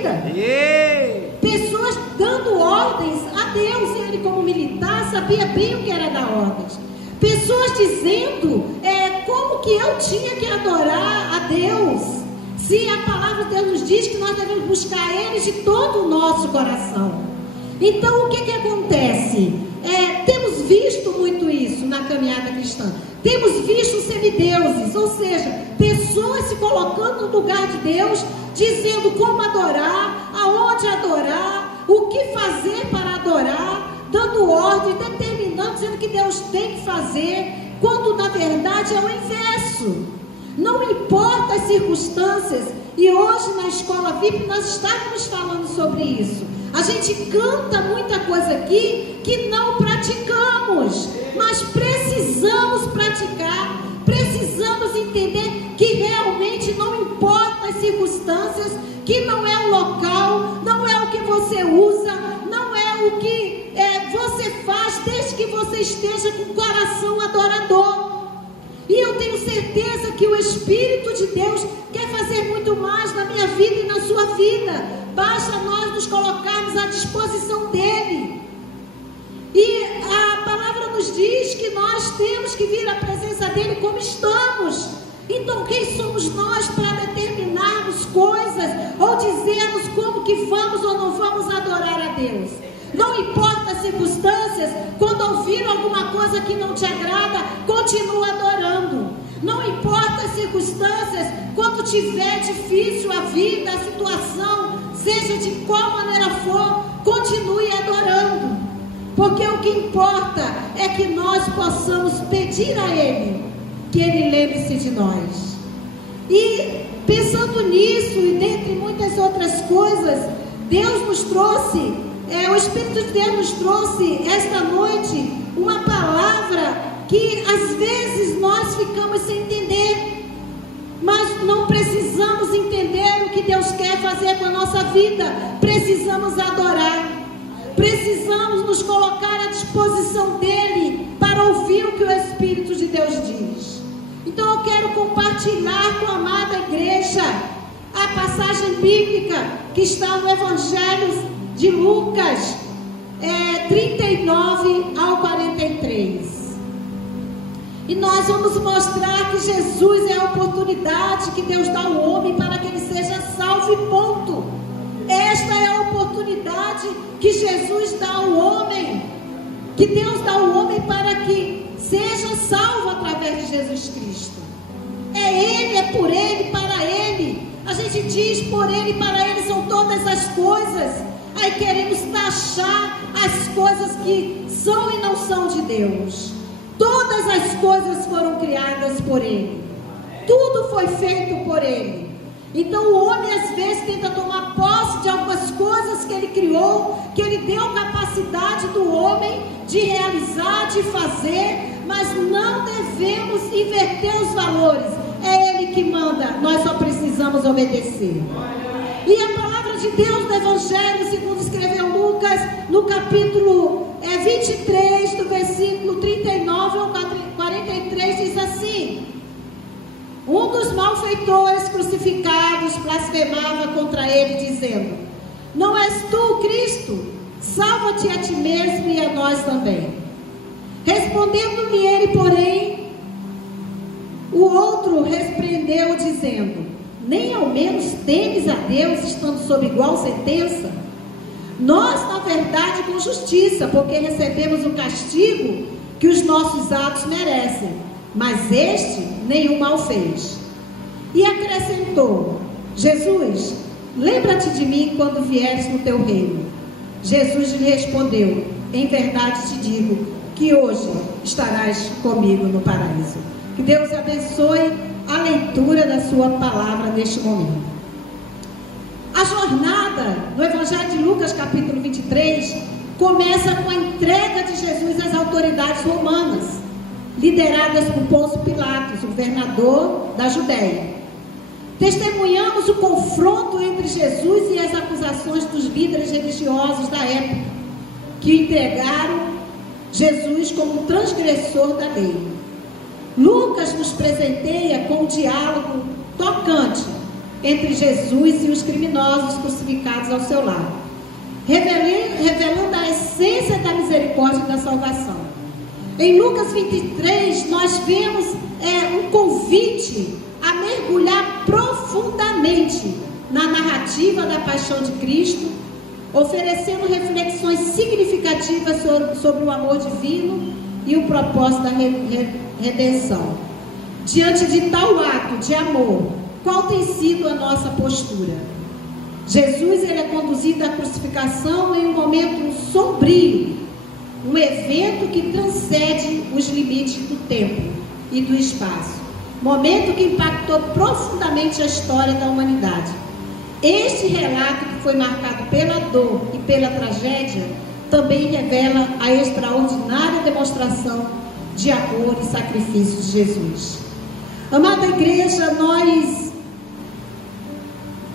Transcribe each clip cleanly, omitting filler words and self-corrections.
vida. Pessoas dando ordens a Deus. Ele, como militar, sabia bem o que era dar ordens. Pessoas dizendo como que eu tinha que adorar a Deus, se a palavra de Deus nos diz que nós devemos buscar Ele de todo o nosso coração. Então, o que acontece? Temos visto muito isso na caminhada cristã. Temos visto semideuses, ou seja, pessoas se colocando no lugar de Deus, dizendo como adorar, aonde adorar, o que fazer para adorar, dando ordem, determinando, dizendo que Deus tem que fazer, quando na verdade é o inverso. Não importa as circunstâncias. E hoje na escola VIP nós estávamos falando sobre isso. A gente canta muita coisa aqui que não praticamos, mas precisamos praticar, precisamos entender que realmente não importa as circunstâncias, que não é o local, não é o que você usa, não é o que você faz, desde que você esteja com o coração adorador. E eu tenho certeza que o Espírito de Deus quer fazer muito mais na minha vida e na sua vida. Basta nós nos colocarmos à disposição dEle. E a palavra nos diz que nós temos que vir à presença dEle como estamos. Então quem somos nós para determinarmos coisas ou dizermos como que vamos ou não vamos adorar a Deus? Não importa as circunstâncias, quando ouvir alguma coisa que não te agrada, continua adorando. Não importa as circunstâncias, quando tiver difícil a vida, a situação, seja de qual maneira for, continue adorando. Porque o que importa é que nós possamos pedir a Ele, que Ele lembre-se de nós. E pensando nisso e dentre muitas outras coisas, Deus nos trouxe, o Espírito de Deus nos trouxe esta noite uma palavra que às vezes nós ficamos sem entender, mas não precisamos entender o que Deus quer fazer com a nossa vida. Precisamos adorar, precisamos nos colocar à disposição dEle para ouvir o que o Espírito de Deus diz. Então eu quero compartilhar com a amada igreja a passagem bíblica que está no Evangelho de Lucas 39 ao 43. E nós vamos mostrar que Jesus é a oportunidade que Deus dá ao homem para que ele seja salvo e ponto. Esta é a oportunidade que Jesus dá ao homem, que Deus dá ao homem para que seja salvo através de Jesus Cristo. É Ele, é por Ele, para Ele. A gente diz por Ele, para Ele são todas as coisas. Aí queremos taxar as coisas que são e não são de Deus. Todas as coisas foram criadas por Ele. Tudo foi feito por Ele. Então o homem às vezes tenta tomar posse de algumas coisas que Ele criou, que Ele deu capacidade do homem de realizar, de fazer, mas não devemos inverter os valores. É Ele que manda, nós só precisamos obedecer. E a palavra de Deus no Evangelho, segundo escreveu Lucas, no capítulo 23, do versículo 39 ao 43, diz assim: um dos malfeitores crucificados blasfemava contra ele, dizendo: não és tu o Cristo? Salva-te a ti mesmo e a nós também. Respondendo-lhe ele, porém, o outro repreendeu, dizendo: nem ao menos temes a Deus, estando sob igual sentença? Nós, na verdade, com justiça, porque recebemos o castigo que os nossos atos merecem, mas este nenhum mal fez. E acrescentou: Jesus, lembra-te de mim quando vieres no teu reino. Jesus lhe respondeu: em verdade te digo que hoje estarás comigo no paraíso. Que Deus abençoe a leitura da sua palavra neste momento. A jornada no Evangelho de Lucas, capítulo 23, começa com a entrega de Jesus às autoridades romanas, lideradas por Pôncio Pilatos, o governador da Judéia. Testemunhamos o confronto entre Jesus e as acusações dos líderes religiosos da época, que entregaram Jesus como transgressor da lei. Lucas nos presenteia com um diálogo tocante entre Jesus e os criminosos crucificados ao seu lado, revelando a essência da misericórdia e da salvação. Em Lucas 23, nós vemos um convite a mergulhar profundamente na narrativa da paixão de Cristo, oferecendo reflexões significativas sobre o amor divino e o propósito da redenção. Diante de tal ato de amor, qual tem sido a nossa postura? Jesus ele é conduzido à crucificação em um momento sombrio, um evento que transcende os limites do tempo e do espaço, momento que impactou profundamente a história da humanidade. Este relato, que foi marcado pela dor e pela tragédia, também revela a extraordinária demonstração de amor e sacrifício de Jesus. Amada igreja, nós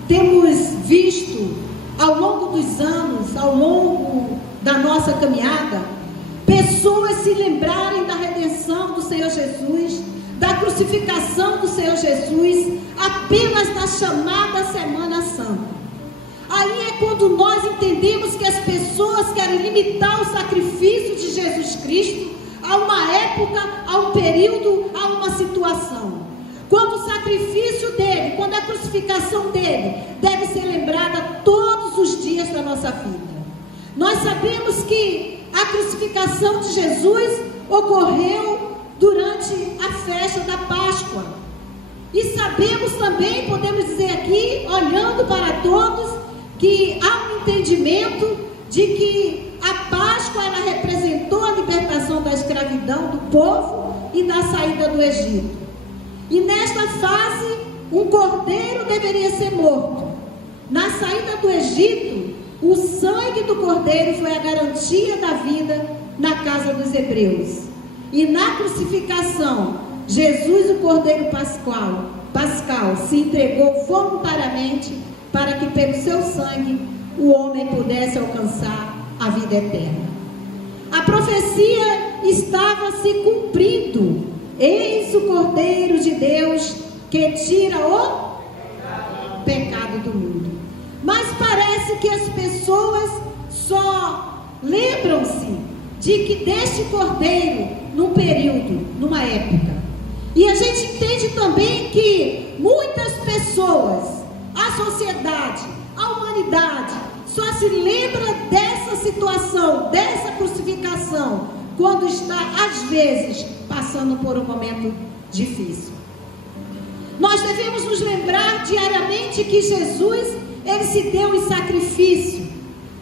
temos visto ao longo dos anos, ao longo da nossa caminhada, pessoas se lembrarem da redenção do Senhor Jesus, da crucificação do Senhor Jesus, apenas na chamada Semana Santa. Aí é quando nós entendemos que as pessoas querem limitar o sacrifício de Jesus Cristo a uma época, a um período, a uma situação. Quando o sacrifício dele, quando a crucificação dele deve ser lembrada todos os dias da nossa vida. Nós sabemos que a crucificação de Jesus ocorreu durante a festa da Páscoa. E sabemos também, podemos dizer aqui, olhando para todos, que há um entendimento de que a Páscoa ela representou a libertação da escravidão do povo e da saída do Egito. E nesta fase, um cordeiro deveria ser morto. Na saída do Egito, o sangue do cordeiro foi a garantia da vida na casa dos hebreus. E na crucificação, Jesus, o cordeiro pascal, se entregou voluntariamente para que pelo seu sangue o homem pudesse alcançar a vida eterna. A profecia estava se cumprindo. Eis o Cordeiro de Deus que tira o pecado do mundo. Mas parece que as pessoas só lembram-se de que deste Cordeiro num período, numa época. E a gente entende também que muitas pessoas, a sociedade, a humanidade, só se lembra dessa situação, dessa crucificação, quando está, às vezes, passando por um momento difícil. Nós devemos nos lembrar diariamente que Jesus, ele se deu em sacrifício,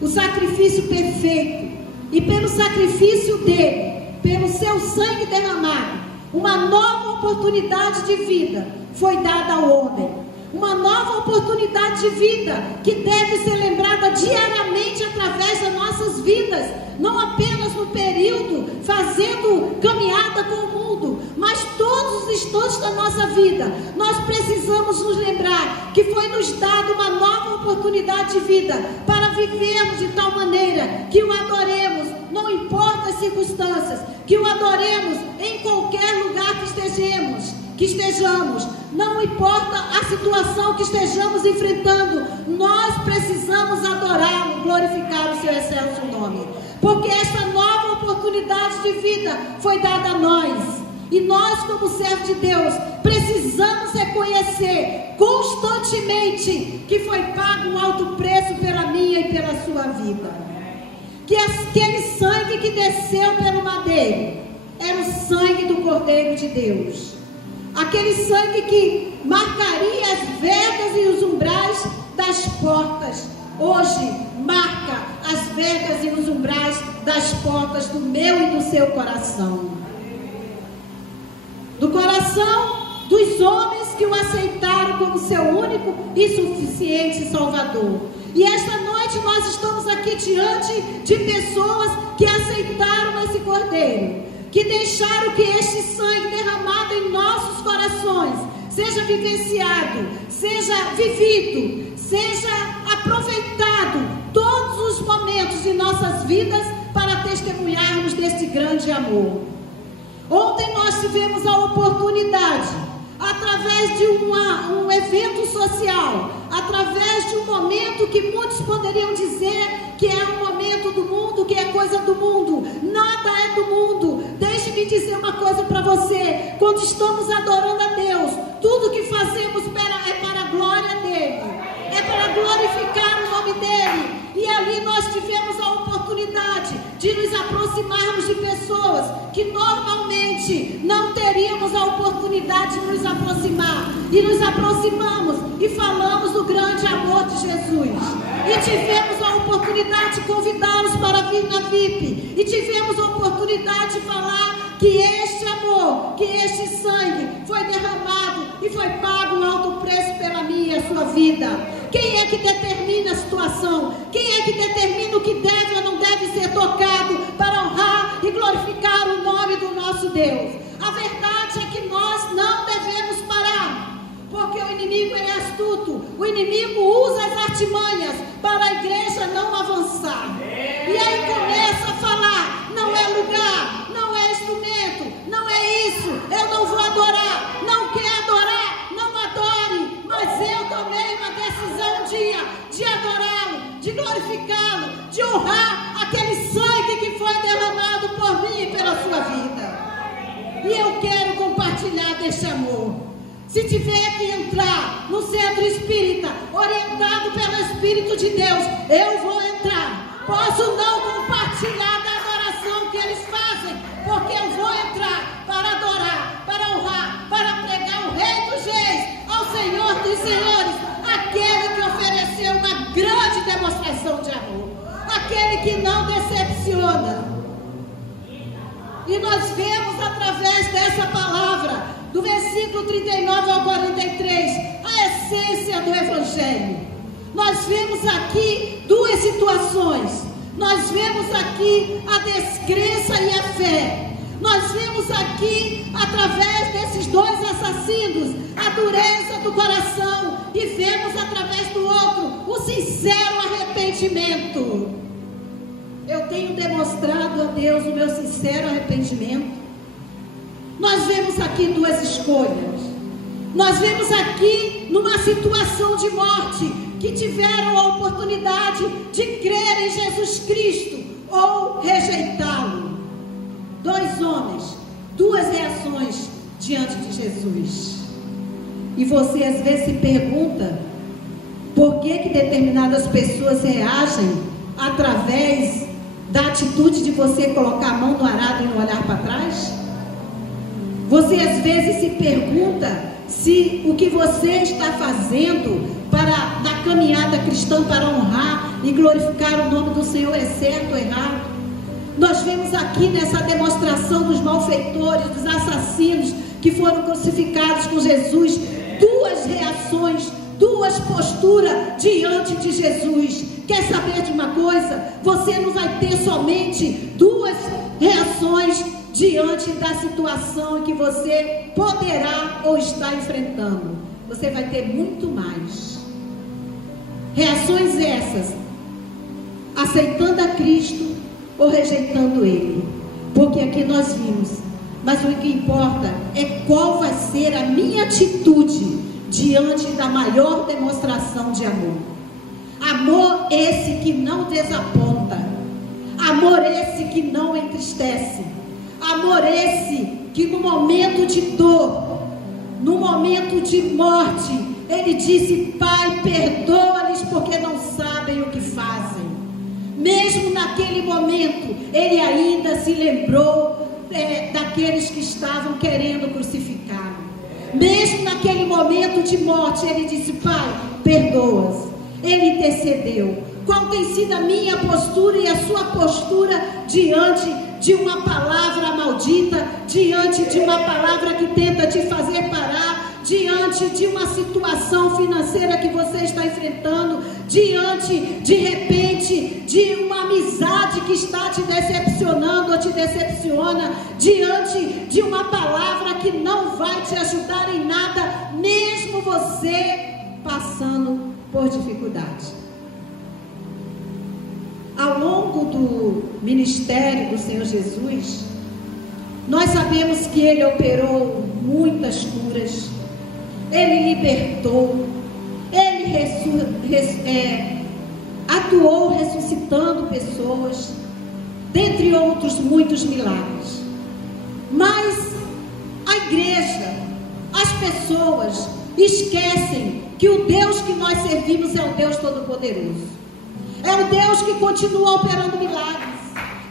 o sacrifício perfeito, e pelo sacrifício dele, pelo seu sangue derramado, uma nova oportunidade de vida foi dada ao homem. Uma nova oportunidade de vida que deve ser lembrada diariamente através das nossas vidas, não apenas no período fazendo caminhada com o mundo, mas todos os instantes da nossa vida. Nós precisamos nos lembrar que foi nos dada uma nova oportunidade de vida para vivermos de tal maneira que o adoremos, não importa as circunstâncias, que o adoremos em qualquer lugar que estejamos, não importa a situação que estejamos enfrentando, nós precisamos adorá-lo, glorificar o seu excelso nome, porque essa nova oportunidade de vida foi dada a nós, e nós, como servos de Deus, precisamos reconhecer constantemente que foi pago um alto preço pela minha e pela sua vida, que aquele sangue que desceu pelo madeiro era o sangue do Cordeiro de Deus. Aquele sangue que marcaria as vergas e os umbrais das portas, hoje marca as vergas e os umbrais das portas do meu e do seu coração. Do coração dos homens que o aceitaram como seu único e suficiente Salvador. E esta noite nós estamos aqui diante de pessoas que aceitaram esse Cordeiro, que deixaram que este sangue derramado em nossos corações seja vivenciado, seja vivido, seja aproveitado todos os momentos de nossas vidas para testemunharmos deste grande amor. Ontem nós tivemos a oportunidade, através de um evento social, através de um momento que muitos poderiam dizer que é um momento do mundo, que é coisa do mundo. Nada é do mundo. Deixe-me dizer uma coisa para você: quando estamos adorando a Deus, tudo que fazemos é para a glória dele, é para glorificar o nome dele. E ali nós tivemos a oportunidade de nos aproximarmos de pessoas que normalmente não teríamos a oportunidade de nos aproximar. E nos aproximamos e falamos do grande amor de Jesus. E tivemos a oportunidade de convidá-los para vir na VIP. E tivemos a oportunidade de falar que este amor, que este sangue foi derramado e foi pago um alto preço pela minha e a sua vida. Quem é que determina a situação? Quem é que determina o que deve ou não deve ser tocado para honrar e glorificar o nome do nosso Deus? A verdade é que nós não devemos parar, porque o inimigo ele é astuto. O inimigo usa as artimanhas para a igreja não avançar. E aí começa a falar: não é lugar, não é instrumento, não é isso, eu não vou adorar, não quer adorar, não adore. Mas eu tomei uma decisão um dia de adorá-lo, de glorificá-lo, de honrar aquele sangue que foi derramado por mim e pela sua vida. E eu quero compartilhar deste amor. Se tiver que entrar no centro espírita, orientado pelo Espírito de Deus, eu vou entrar. Posso não compartilhar da adoração que eles fazem, porque eu vou entrar para adorar, para honrar, para pregar o Rei dos Reis, ao Senhor dos Senhores, aquele que ofereceu uma grande demonstração de amor, aquele que não decepciona. E nós vemos através dessa palavra, do versículo 39 ao 43, a essência do Evangelho. Nós vemos aqui duas situações. Nós vemos aqui a descrença e a fé. Nós vemos aqui, através desses dois assassinos, a dureza do coração. E vemos através do outro o sincero arrependimento. Eu tenho demonstrado a Deus o meu sincero arrependimento. Nós vemos aqui duas escolhas. Nós vemos aqui numa situação de morte, que tiveram a oportunidade de crer em Jesus Cristo ou rejeitá-lo. Dois homens, duas reações diante de Jesus. E você às vezes se pergunta por que determinadas pessoas reagem através da atitude de você colocar a mão no arado e não olhar para trás? Você às vezes se pergunta se o que você está fazendo na caminhada cristã para honrar e glorificar o nome do Senhor é certo ou errado. Nós vemos aqui nessa demonstração dos malfeitores, dos assassinos que foram crucificados com Jesus, duas reações, duas posturas diante de Jesus. Quer saber de uma coisa? Você não vai ter somente duas reações diante da situação que você poderá ou está enfrentando. Você vai ter muito mais. Reações essas, aceitando a Cristo ou rejeitando Ele. Porque aqui nós vimos, mas o que importa é qual vai ser a minha atitude diante da maior demonstração de amor. Amor esse que não desaponta, amor esse que não entristece, amor esse que no momento de dor, no momento de morte, ele disse: Pai, perdoa-lhes porque não sabem o que fazem. Mesmo naquele momento, ele ainda se lembrou daqueles que estavam querendo crucificá-lo. Mesmo naquele momento de morte, ele disse: Pai, perdoa-os. Ele intercedeu. Qual tem sido a minha postura e a sua postura diante de uma palavra maldita, diante de uma palavra que tenta te fazer parar, diante de uma situação financeira que você está enfrentando, diante, de repente, de uma amizade que está te decepcionando ou te decepciona, diante de uma palavra que não vai te ajudar em nada, mesmo você passando por dificuldade. Ao longo do ministério do Senhor Jesus, nós sabemos que Ele operou muitas curas, Ele libertou, Ele atuou ressuscitando pessoas, dentre outros muitos milagres. Mas a igreja, as pessoas esquecem que o Deus que nós servimos é o Deus Todo-Poderoso. É o Deus que continua operando milagres.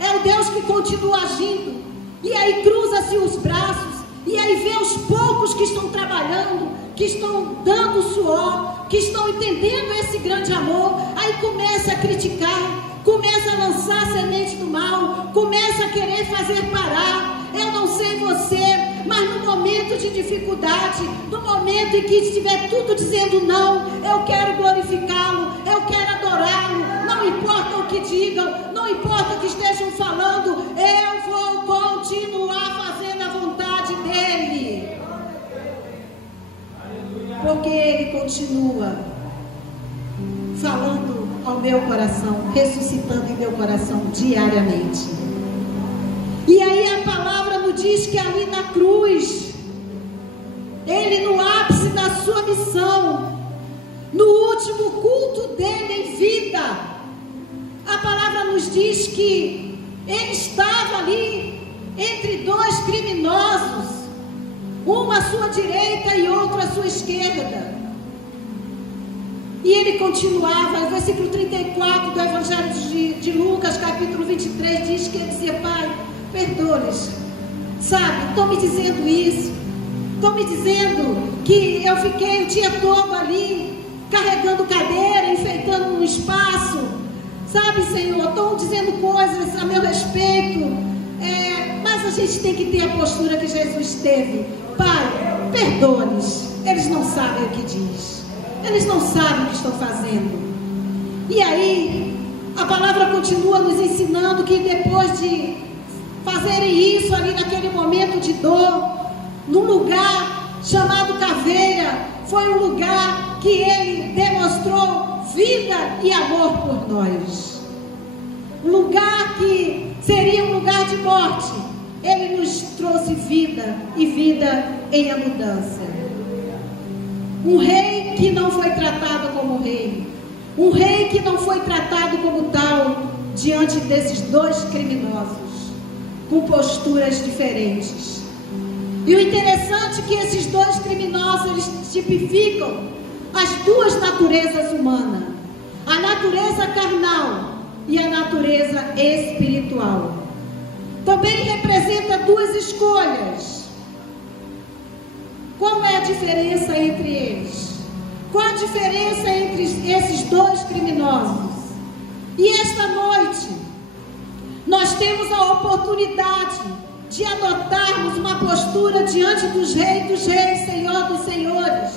É o Deus que continua agindo. E aí cruza-se os braços. E aí vê os poucos que estão trabalhando, que estão dando suor, que estão entendendo esse grande amor. Aí começa a criticar, começa a lançar semente do mal, começa a querer fazer parar. Eu não sei você, mas no momento de dificuldade, no momento em que estiver tudo dizendo não, eu quero glorificá-lo, eu quero adorá-lo, não importa o que digam, não importa o que estejam falando, eu vou continuar fazendo a vontade dele, porque ele continua falando ao meu coração, ressuscitando em meu coração diariamente. E aí a palavra nos diz que ali na cruz, ele no ápice da sua missão, no último culto dele em vida, a palavra nos diz que ele estava ali entre dois criminosos, um à sua direita e outro à sua esquerda. E ele continuava, no versículo 34 do Evangelho de Lucas, capítulo 23, diz que ele dizia: Pai, perdoa-lhes, sabe, estão me dizendo isso, estão me dizendo que eu fiquei o dia todo ali, carregando cadeira, enfeitando um espaço, sabe, Senhor, estão dizendo coisas a meu respeito, mas a gente tem que ter a postura que Jesus teve. Pai, perdoa-lhes, eles não sabem o que diz, eles não sabem o que estão fazendo. E aí, a palavra continua nos ensinando que depois de fazerem isso ali naquele momento de dor, num lugar chamado Caveira, foi um lugar que ele demonstrou vida e amor por nós. Um lugar que seria um lugar de morte, ele nos trouxe vida e vida em abundância. Um rei que não foi tratado como rei, um rei que não foi tratado como tal diante desses dois criminosos, com posturas diferentes. E o interessante é que esses dois criminosos, eles tipificam as duas naturezas humanas, a natureza carnal e a natureza espiritual. Também representa duas escolhas. Qual é a diferença entre eles? Qual a diferença entre esses dois criminosos? E esta noite nós temos a oportunidade de adotarmos uma postura diante dos reis, Senhor dos senhores.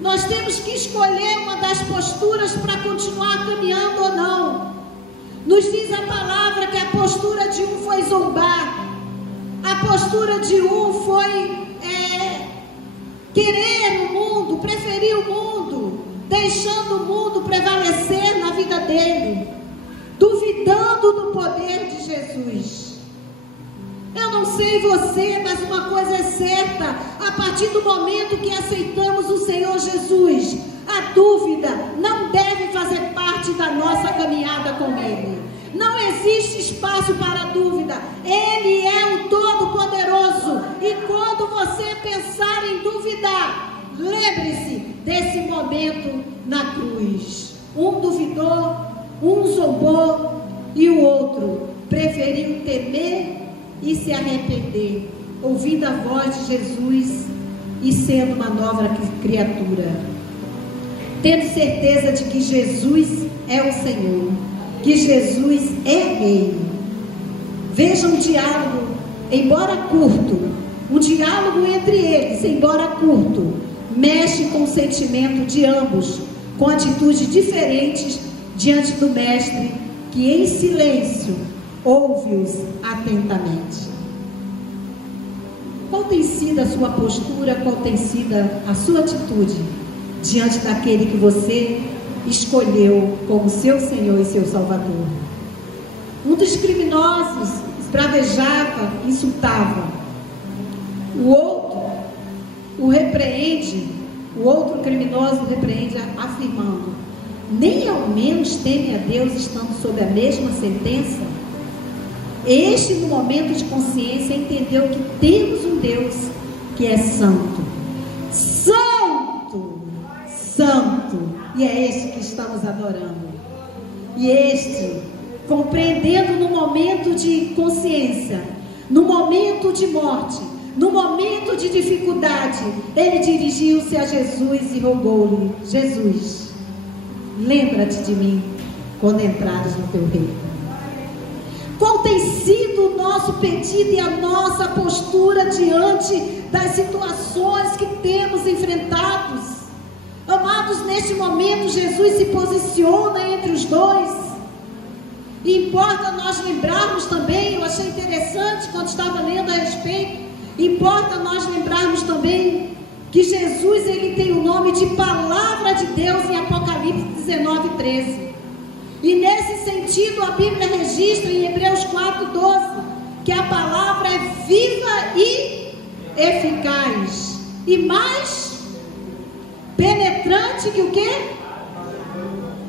Nós temos que escolher uma das posturas para continuar caminhando ou não. Nos diz a palavra que a postura de um foi zombar, a postura de um foi querer o mundo, preferir o mundo, deixando o mundo prevalecer na vida dele, duvidando do poder de Jesus. Eu não sei você, mas uma coisa é certa: a partir do momento que aceitamos o Senhor Jesus, a dúvida não deve fazer parte da nossa caminhada com Ele. Não existe espaço para a dúvida. Ele é o Todo-Poderoso. E quando você pensar em duvidar, lembre-se desse momento na cruz. Um duvidou, um zombou e o outro preferiu temer e se arrepender, ouvindo a voz de Jesus e sendo uma nova criatura, tendo certeza de que Jesus é o Senhor, que Jesus é Rei. Veja um diálogo, embora curto, um diálogo entre eles, embora curto, mexe com o sentimento de ambos, com atitudes diferentes diante do Mestre, que em silêncio ouve-os atentamente. Qual tem sido a sua postura, qual tem sido a sua atitude diante daquele que você escolheu como seu Senhor e seu Salvador? Um dos criminosos esbravejava, insultava. O outro o repreende, o outro criminoso repreende afirmando: nem ao menos teme a Deus estando sob a mesma sentença? Este, no momento de consciência, entendeu que temos um Deus que é santo. Santo! Santo! E é este que estamos adorando. E este, compreendendo no momento de consciência, no momento de morte, no momento de dificuldade, ele dirigiu-se a Jesus e rogou-lhe: Jesus, lembra-te de mim quando entrares no teu reino. Qual tem sido o nosso pedido e a nossa postura diante das situações que temos enfrentados? Amados, neste momento Jesus se posiciona entre os dois. E importa nós lembrarmos também, eu achei interessante quando estava lendo a respeito, importa nós lembrarmos também que Jesus, ele tem o nome de Palavra de Deus em Apocalipse 19:13. E nesse sentido a Bíblia registra em Hebreus 4:12 que a palavra é viva e eficaz e mais penetrante que o quê?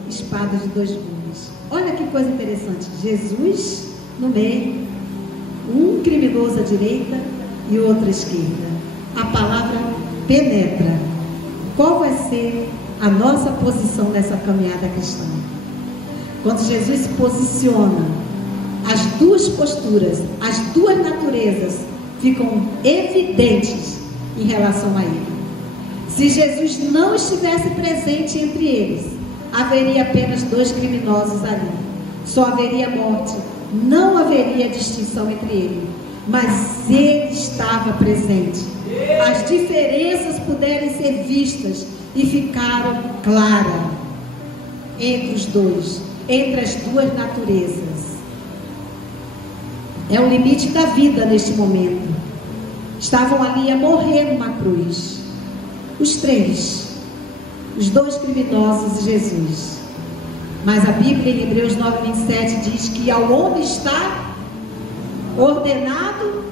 Espada de dois gumes. Olha que coisa interessante, Jesus no meio, um criminoso à direita e outro à esquerda. A palavra penetra. Qual vai ser a nossa posição nessa caminhada cristã? Quando Jesus se posiciona, as duas posturas, as duas naturezas ficam evidentes em relação a ele. Se Jesus não estivesse presente entre eles, haveria apenas dois criminosos ali. Só haveria morte, não haveria distinção entre eles. Mas ele estava presente. As diferenças puderam ser vistas e ficaram claras entre os dois, entre as duas naturezas. É o limite da vida neste momento. Estavam ali a morrer numa cruz. Os três, os dois criminosos e Jesus. Mas a Bíblia em Hebreus 9:27 diz que ao homem está ordenado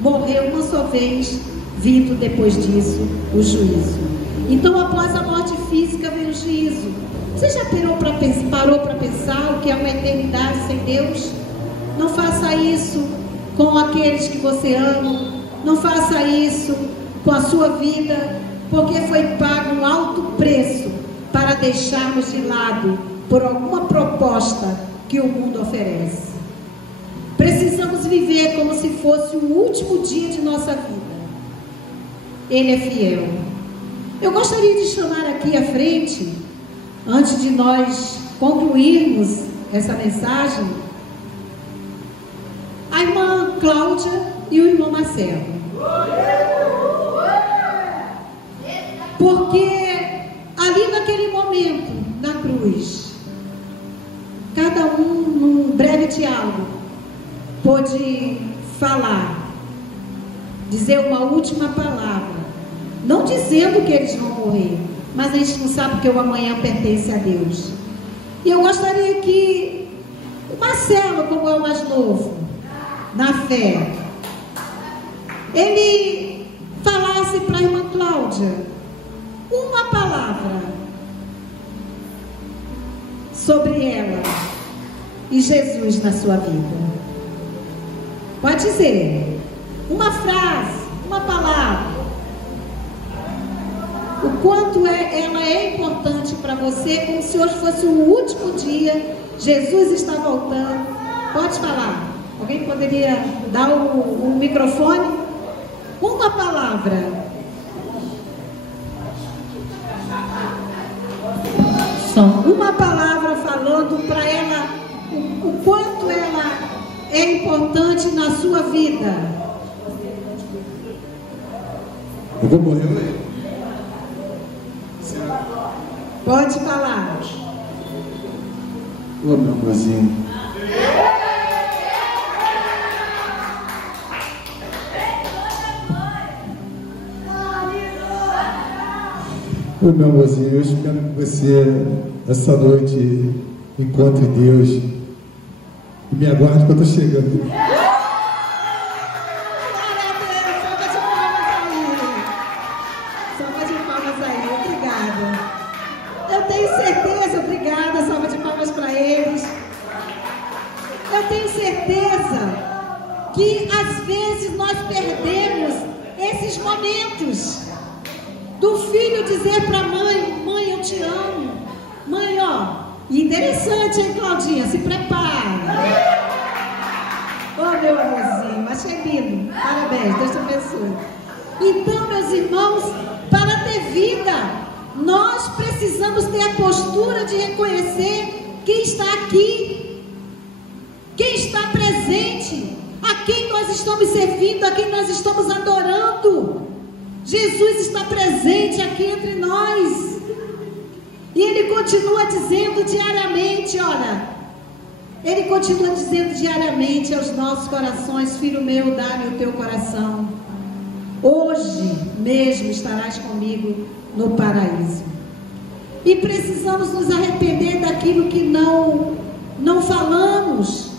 morrer uma só vez, vindo depois disso o juízo. Então, após a morte física vem o juízo. Você já parou para pensar o que é uma eternidade sem Deus? Não faça isso com aqueles que você ama. Não faça isso com a sua vida, porque foi pago um alto preço para deixarmos de lado por alguma proposta que o mundo oferece. Precisamos viver como se fosse o último dia de nossa vida. Ele é fiel. Eu gostaria de chamar aqui à frente, antes de nós concluirmos essa mensagem, a irmã Cláudia e o irmão Marcelo. Porque ali naquele momento, na cruz, cada um num breve diálogo pôde falar, dizer uma última palavra, não dizendo que eles vão morrer, mas a gente não sabe porque o amanhã pertence a Deus. E eu gostaria que o Marcelo, como é o mais novo na fé, ele falasse para a irmã Cláudia uma palavra sobre ela e Jesus na sua vida. Pode dizer uma frase, uma palavra, o quanto ela é importante para você, como se hoje fosse o último dia, Jesus está voltando. Pode falar. Alguém poderia dar o microfone? Uma palavra. Só uma palavra falando para ela o quanto ela é importante na sua vida. Eu vou morrer. Pode falar. Ô, meu amorzinho. Ô, meu amorzinho, eu espero que você, essa noite, encontre Deus e me aguarde que eu estou chegando. nós perdemos esses momentos do filho dizer para a mãe: mãe, eu te amo. Mãe, ó, interessante, hein, Claudinha? Se prepara. Oh, meu amorzinho, achei lindo. Parabéns, Deus te abençoe. Então, meus irmãos, para ter vida, nós precisamos ter a postura de reconhecer quem está aqui, quem está presente, a quem nós estamos servindo, a quem nós estamos adorando. Jesus está presente aqui entre nós. E Ele continua dizendo diariamente, olha, Ele continua dizendo diariamente aos nossos corações: filho meu, dá-me o teu coração. Hoje mesmo estarás comigo no paraíso. E precisamos nos arrepender daquilo que não falamos.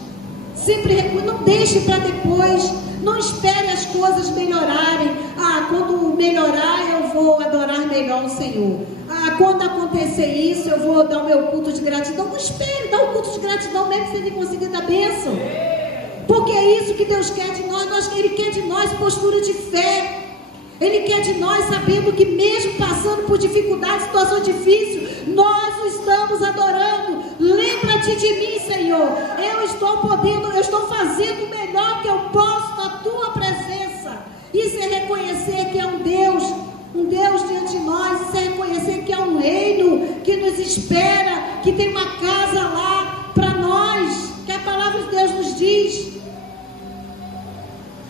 Sempre não deixe para depois. Não espere as coisas melhorarem. Quando melhorar eu vou adorar melhor o Senhor. Quando acontecer isso eu vou dar o meu culto de gratidão. Não espere dar o culto de gratidão mesmo sem conseguir dar bênção. Porque é isso que Deus quer de nós. Ele quer de nós postura de fé. Ele quer de nós sabendo que mesmo passando por dificuldades, situação difícil, nós o estamos adorando. Lembra-te de mim, Senhor. Eu estou fazendo o melhor que eu posso na tua presença. Isso é reconhecer que é um Deus diante de nós. Isso é reconhecer que é um reino que nos espera, que tem uma casa lá para nós, que a palavra de Deus nos diz.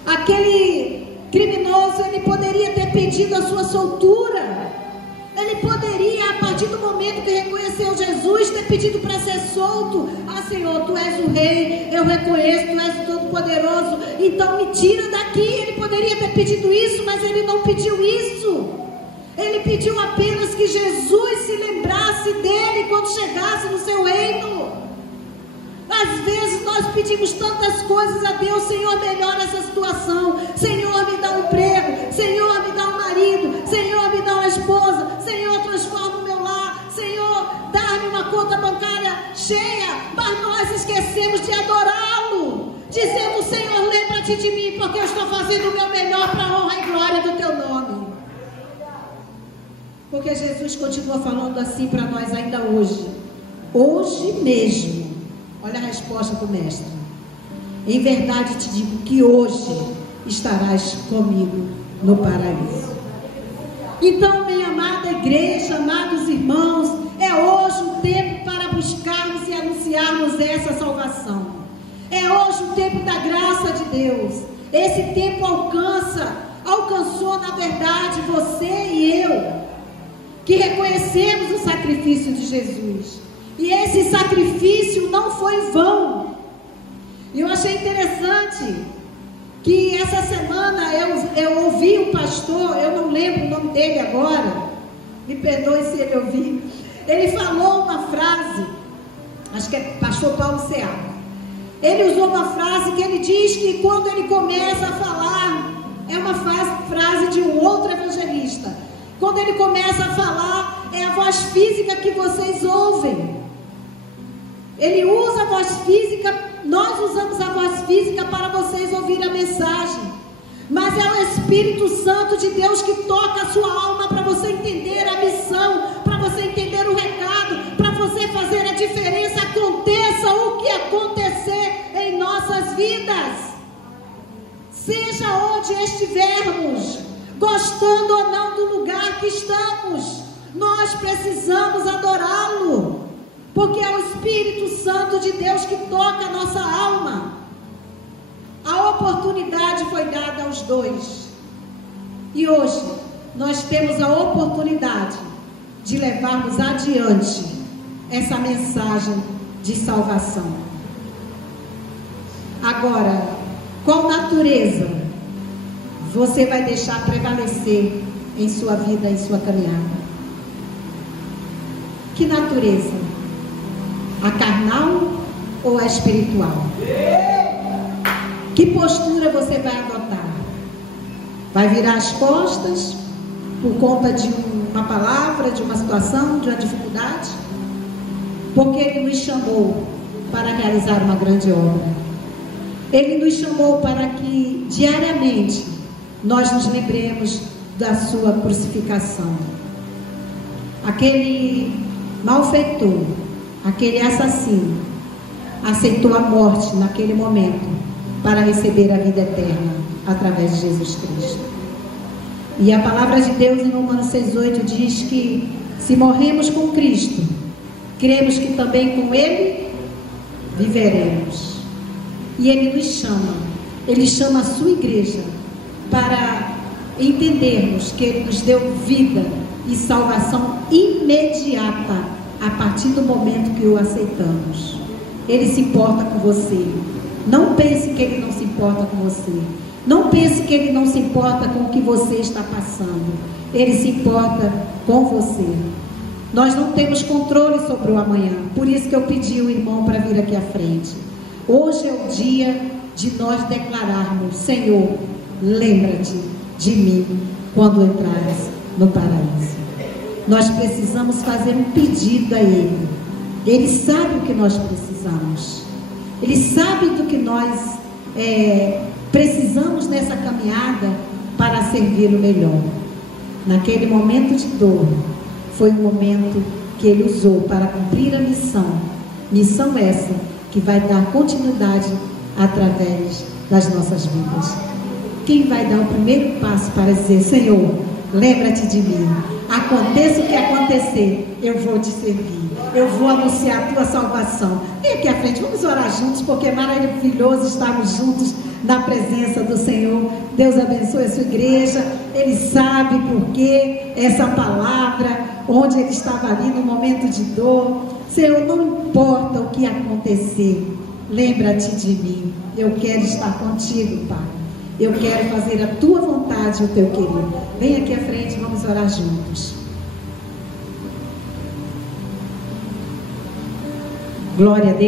Aquele criminoso, ele poderia ter pedido a sua soltura. Ele poderia, a partir do momento que reconheceu Jesus, ter pedido para ser solto. Senhor, tu és o rei, eu reconheço, tu és o todo-poderoso, então me tira daqui. Ele poderia ter pedido isso, mas ele não pediu isso. Ele pediu apenas que Jesus se lembrasse dele quando chegasse no seu reino. Às vezes nós pedimos tantas coisas a Deus: Senhor, melhora essa situação, Senhor, me dá um emprego, Senhor, me dá um marido, Senhor, me dá uma esposa, Senhor, transforma o meu lar, Senhor, dá-me uma conta bancária cheia. Mas nós esquecemos de adorá-lo. Dizemos: Senhor, lembra-te de mim, porque eu estou fazendo o meu melhor para a honra e glória do teu nome. Porque Jesus continua falando assim para nós ainda hoje. Hoje mesmo. Olha a resposta do mestre: em verdade te digo que hoje estarás comigo no paraíso. Então, minha amada igreja, amados irmãos, é hoje o tempo para buscarmos e anunciarmos essa salvação. É hoje o tempo da graça de Deus. Esse tempo alcançou na verdade você e eu, que reconhecemos o sacrifício de Jesus. E esse sacrifício não foi em vão. E eu achei interessante que essa semana eu ouvi um pastor, eu não lembro o nome dele agora, me perdoe se ele ouvir. Ele falou uma frase, acho que é pastor Paulo Seara. Ele usou uma frase que ele diz que quando ele começa a falar, é uma frase de um outro evangelista. Quando ele começa a falar, é a voz física que vocês ouvem. Ele usa a voz física, nós usamos a voz física para vocês ouvirem a mensagem. Mas é o Espírito Santo de Deus que toca a sua alma para você entender a missão, para você entender o recado, para você fazer a diferença. Aconteça o que acontecer em nossas vidas. Seja onde estivermos, gostando ou não do lugar que estamos, nós precisamos adorá-lo. Porque é o Espírito Santo de Deus que toca a nossa alma. A oportunidade foi dada aos dois. E hoje nós temos a oportunidade de levarmos adiante essa mensagem de salvação. Agora, qual natureza você vai deixar prevalecer em sua vida, em sua caminhada? Que natureza? A carnal ou a espiritual? Que postura você vai adotar? Vai virar as costas por conta de uma palavra, de uma situação, de uma dificuldade? Porque Ele nos chamou para realizar uma grande obra. Ele nos chamou para que diariamente nós nos lembremos da sua crucificação. Aquele malfeitor, aquele assassino, aceitou a morte naquele momento para receber a vida eterna através de Jesus Cristo. E a palavra de Deus em Romanos 6,8 diz que se morremos com Cristo, cremos que também com Ele viveremos. E Ele nos chama, Ele chama a sua igreja para entendermos que Ele nos deu vida e salvação imediata a partir do momento que o aceitamos. Ele se importa com você. Não pense que Ele não se importa com você. Não pense que Ele não se importa com o que você está passando. Ele se importa com você. Nós não temos controle sobre o amanhã. Por isso que eu pedi o irmão para vir aqui à frente. Hoje é o dia de nós declararmos: Senhor, lembra-te de mim quando entrares no paraíso. Nós precisamos fazer um pedido a Ele. Ele sabe o que nós precisamos. Ele sabe do que nós precisamos nessa caminhada para servi-lo melhor. Naquele momento de dor, foi o momento que Ele usou para cumprir a missão. Missão essa que vai dar continuidade através das nossas vidas. Quem vai dar o primeiro passo para dizer: Senhor, lembra-te de mim. Aconteça o que acontecer, eu vou te servir. Eu vou anunciar a tua salvação. Vem aqui à frente, vamos orar juntos, porque é maravilhoso estarmos juntos na presença do Senhor. Deus abençoe a sua igreja. Ele sabe por que essa palavra, onde ele estava ali no momento de dor. Senhor, não importa o que acontecer, lembra-te de mim. Eu quero estar contigo, Pai. Eu quero fazer a tua vontade, o teu querido. Vem aqui à frente, vamos orar juntos. Glória a Deus.